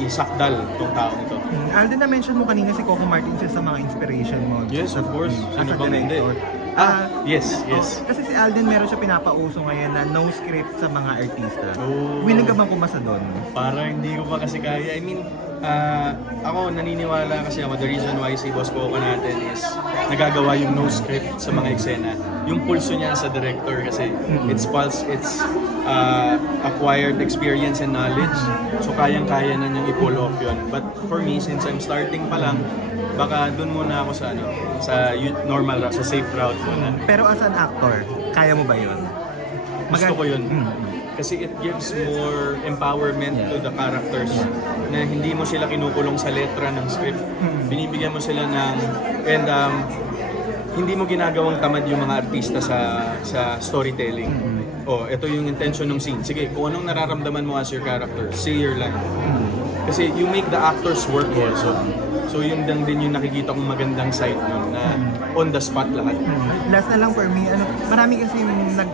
isakdal tong taong ito. Alden, na-mention mo kanina si Coco Martin sa mga inspiration mo. Yes, of course. As a director. Yes. Kasi si Alden meron siya pinapauso ngayon na no script sa mga artista. Oh. Willing ka bang pumasa doon? Parang hindi ko pa kasi kaya. I mean, ako naniniwala kasi ako, the reason why si Boss Coco natin is nagagawa yung no script sa mga eksena. Yung pulso niya sa director kasi it's acquired experience and knowledge. So kayang-kaya na niyang i-pull off yun. But for me, since I'm starting pa lang, baka dun muna ako sa normal route, sa safe route muna. Pero as an actor, kaya mo ba yun? Gusto ko yun. Kasi it gives more empowerment to the characters na hindi mo sila kinukulong sa letra ng script. Binibigyan mo sila ng hindi mo ginagawang tamad yung mga artista sa storytelling. Ito yung intention ng scene. Sige, kung anong nararamdaman mo as your character, say your line. Kasi you make the actors work also. So yun lang din yung nakikita kong magandang side nun na on the spot lahat. Last na lang for me, marami kasi nag